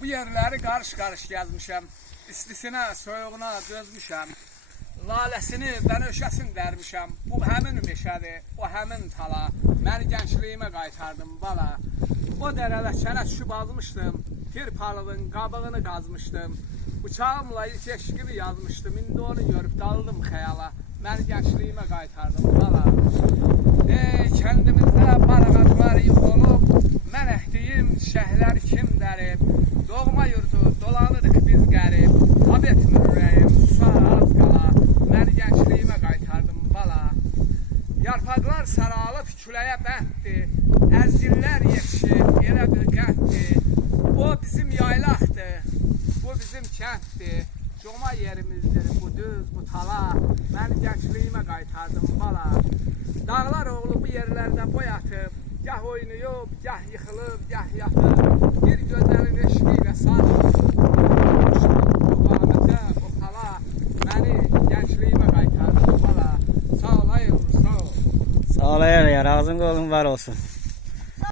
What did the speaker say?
Bu yerləri qarış-qarış gəzmişəm. İstisinə, soyuğuna dözmüşəm. Laləsini, bənövşəsini dərmişəm. Bu həmin meşədir, o həmin tala. Məni gəncliyimə qaytardım bala. O dərələ çənə düşüb azmışdım. Pir palığın qabığını qazmışdım. Uçağımla ilk eşqimi yazmışdım. İndi onu görüb daldım xəyala. Məni gəncliyimə qaytardım bala. Kəndimizdə barğaclar yığ olub. Mən əkdiyim şəhlər kim dərib? Doğma yurdu dolanırıq biz qərib. Tab etmir ürəyim, susar az qala. Məni gəncliyimə qaytardım bala. Yarpaqlar saralıb küləyə bənddir. Əzgillər yetişir, elə bir qənddir. O bizim yaylaqdır, bu bizim kənddir. Coma yerimizdir bu düz, bu tala. Məni gəncliyimə qaytardım bala. Dağlar oğlu bu yerlərdə boy atıb. Gah oynayıb, gah yıxılıb, gah yatıb. Bir gözəlin eşqi ilə sarılıb. O qamətə, o tala. Məni gəncliyimə qaytardım bala. Sağ olayım, sağ ol. Sağ ol yar, ağzın qolun var olsun.